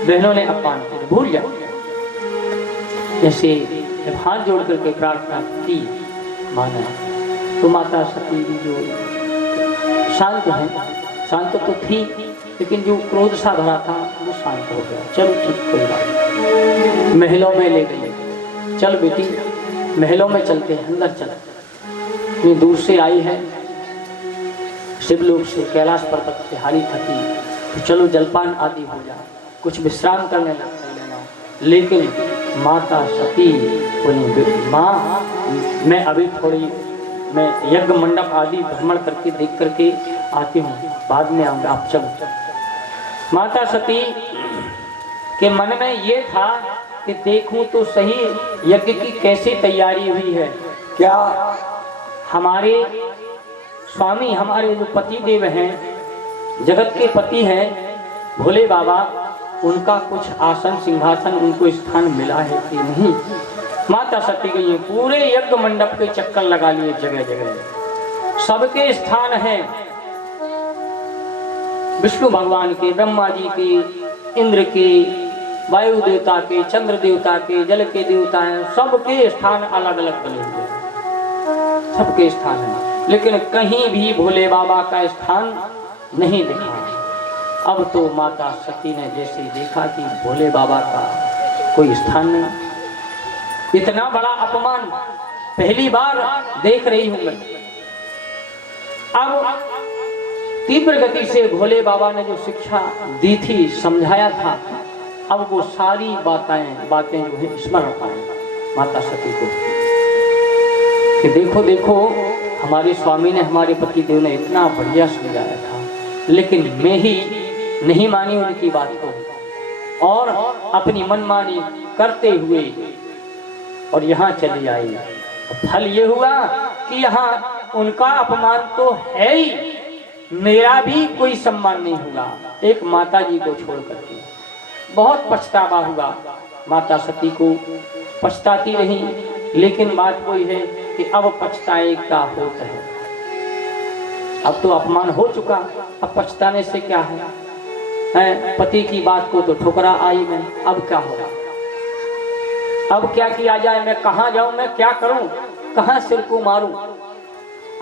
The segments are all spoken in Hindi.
बहनों ने अपमान किया, भूल जाओ। जैसे जब हाथ जोड़ करके प्रार्थना की माना, तो माता सती जो शांत है, शांत तो थी लेकिन जो क्रोध सा भरा था वो शांत हो गया। चलो ठीक, कोई बात। महलों में ले गए, चल बेटी महलों में चलते हैं, अंदर चल, इतनी दूर से आई है शिवलोक से, कैलाश पर्वत से, हारी थकी, तो चलो जलपान आदि हो जाए, कुछ विश्राम करने लेना। लेकिन माता सती बोली, माँ मैं अभी थोड़ी, मैं यज्ञ मंडप आदि भ्रमण करके देख करके आती हूँ, बाद में आऊँगा, आप चलो। माता सती के मन में ये था कि देखूं तो सही यज्ञ की कैसी तैयारी हुई है, क्या हमारे स्वामी, हमारे जो पति देव हैं, जगत के पति हैं भोले बाबा, उनका कुछ आसन सिंहासन उनको स्थान मिला है कि नहीं। माता सती गई, पूरे यज्ञ मंडप के चक्कर लगा लिए, जगह जगह सबके स्थान हैं, विष्णु भगवान के, ब्रह्मा जी के, इंद्र के, वायु देवता के, चंद्र देवता के, जल के देवता हैं, सबके स्थान अलग अलग बने हुए हैं, सबके स्थान हैं, लेकिन कहीं भी भोले बाबा का स्थान नहीं दिखा। अब तो माता सती ने जैसे देखा कि भोले बाबा का कोई स्थान नहीं, इतना बड़ा अपमान पहली बार देख रही हूं मैं। अब तीव्र गति से भोले बाबा ने जो शिक्षा दी थी, समझाया था, अब वो सारी बातें जो है स्मरण पाए माता सती को कि देखो देखो हमारे स्वामी ने, हमारे पति देव ने इतना बढ़िया समझाया था, लेकिन मैं ही नहीं मानी उनकी बात को और अपनी मनमानी करते हुए और यहाँ चली आई। फल ये हुआ कि यहाँ उनका अपमान तो है ही, मेरा भी कोई सम्मान नहीं हुआ, एक माता जी को छोड़ करके। बहुत पछतावा हुआ, माता सती को पछताती रही, लेकिन बात वही है कि अब पछताए का होता है, अब तो अपमान हो चुका, अब पछताने से क्या है? पति की बात को तो ठुकरा आई मैं, अब क्या होगा, अब क्या किया जाए, मैं कहाँ जाऊं, मैं क्या करूं, कहाँ सिर को मारूं।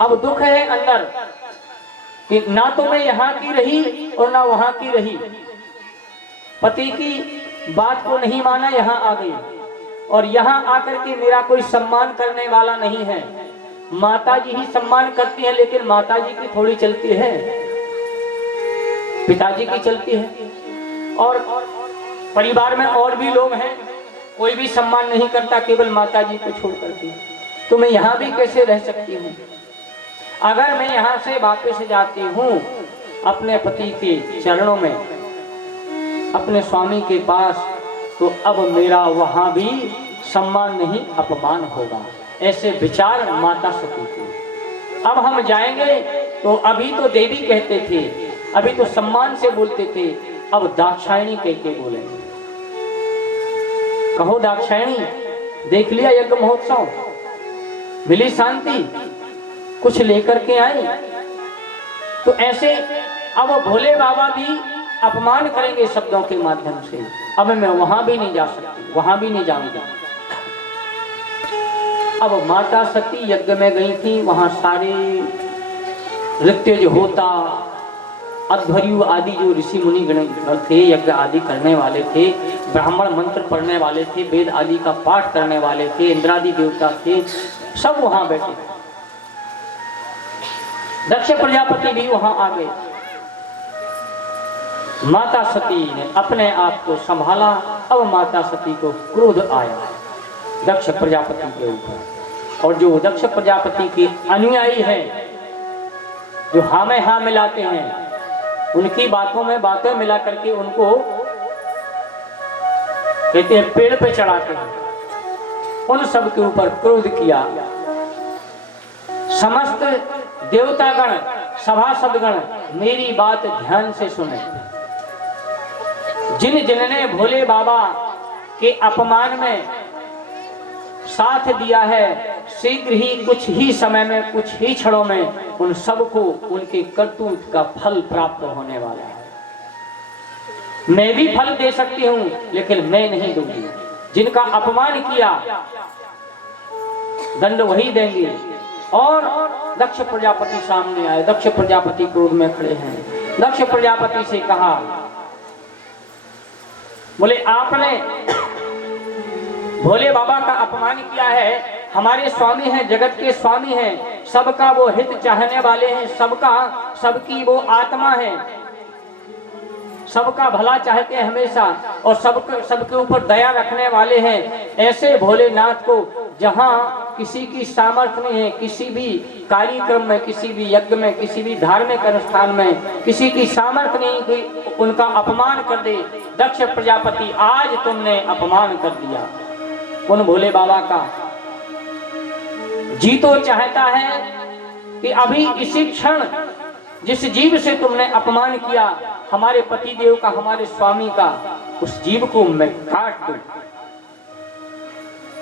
अब दुख है अंदर कि ना तो मैं यहाँ की रही और ना वहां की रही, पति की बात को नहीं माना, यहाँ आ गई और यहाँ आकर के मेरा कोई सम्मान करने वाला नहीं है। माता जी ही सम्मान करती है, लेकिन माता जी की थोड़ी चलती है, पिताजी की चलती है, और परिवार में और भी लोग हैं, कोई भी सम्मान नहीं करता, केवल माता जी को छोड़ करके। तो मैं यहाँ भी कैसे रह सकती हूँ? अगर मैं यहाँ से वापस जाती हूँ अपने पति के चरणों में, अपने स्वामी के पास, तो अब मेरा वहाँ भी सम्मान नहीं, अपमान होगा। ऐसे विचार माता सती के। अब हम जाएंगे तो अभी तो देवी कहते थे, अभी तो सम्मान से बोलते थे, अब दाक्षायणी कह के बोलेंगे। कहो दाक्षायणी, देख लिया यज्ञ महोत्सव, मिली शांति, कुछ लेकर के आई। तो ऐसे अब भोले बाबा भी अपमान करेंगे शब्दों के माध्यम से। अब मैं वहां भी नहीं जा सकती, वहां भी नहीं जाऊंगी। अब माता सती यज्ञ में गई थी, वहां सारे नृत्य जो होता, अध्वर्यु आदि जो ऋषि मुनि गण थे, यज्ञ आदि करने वाले थे, ब्राह्मण मंत्र पढ़ने वाले थे, वेद आदि का पाठ करने वाले थे, इंद्रादि देवता थे, सब वहां बैठे। दक्ष प्रजापति भी वहां आ गए। माता सती ने अपने आप को संभाला। अब माता सती को क्रोध आया दक्ष प्रजापति के ऊपर, और जो दक्ष प्रजापति के अनुयायी हैं, जो हाँ में हाँ मिलाते हैं, उनकी बातों में बातें मिला करके उनको कहते हैं पेड़ पे चढ़ाते हैं, उन सब के ऊपर क्रोध किया। समस्त देवतागण, सभासदगण मेरी बात ध्यान से सुने। जिन जिनने भोले बाबा के अपमान में साथ दिया है, शीघ्र ही कुछ ही समय में, कुछ ही क्षणों में उन सबको उनके करतूत का फल प्राप्त होने वाला है। मैं भी फल दे सकती हूँ, लेकिन मैं नहीं दूंगी। जिनका अपमान किया दंड वही देंगे। और दक्ष प्रजापति सामने आए। दक्ष प्रजापति क्रोध में खड़े हैं। दक्ष प्रजापति से कहा, बोले आपने भोले बाबा का अपमान किया है। हमारे स्वामी हैं, जगत के स्वामी हैं, सबका वो हित चाहने वाले हैं, सबकी वो आत्मा है, सबका भला चाहते हैं हमेशा, और सबके ऊपर दया रखने वाले हैं। ऐसे भोलेनाथ को जहाँ किसी की सामर्थ्य नहीं है, किसी भी कार्यक्रम में, किसी भी यज्ञ में, किसी भी धार्मिक अनुष्ठान में किसी की सामर्थ्य नहीं कि उनका अपमान कर दे। दक्ष प्रजापति, आज तुमने अपमान कर दिया उन भोले बाबा का। जी तो चाहता है कि अभी इसी क्षण जिस जीव से तुमने अपमान किया, हमारे पति देव का, हमारे स्वामी का, उस जीव को मैं काट दूं,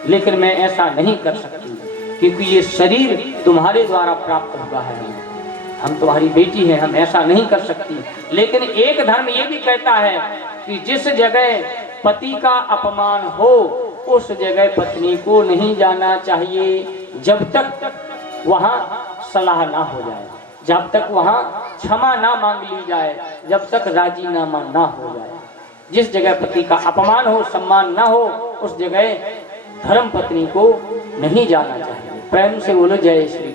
लेकिन मैं ऐसा नहीं कर सकती, क्योंकि ये शरीर तुम्हारे द्वारा प्राप्त हुआ है। हम तुम्हारी बेटी हैं, हम ऐसा नहीं कर सकती। लेकिन एक धर्म ये भी कहता है कि जिस जगह पति का अपमान हो, उस जगह पत्नी को नहीं जाना चाहिए, जब तक वहां सलाह ना हो जाए, जब तक वहां क्षमा ना मांग ली जाए, जब तक राजीनामा ना हो जाए। जिस जगह पति का अपमान हो, सम्मान ना हो, उस जगह धर्म पत्नी को नहीं जाना चाहिए। प्रेम से बोलो जय श्री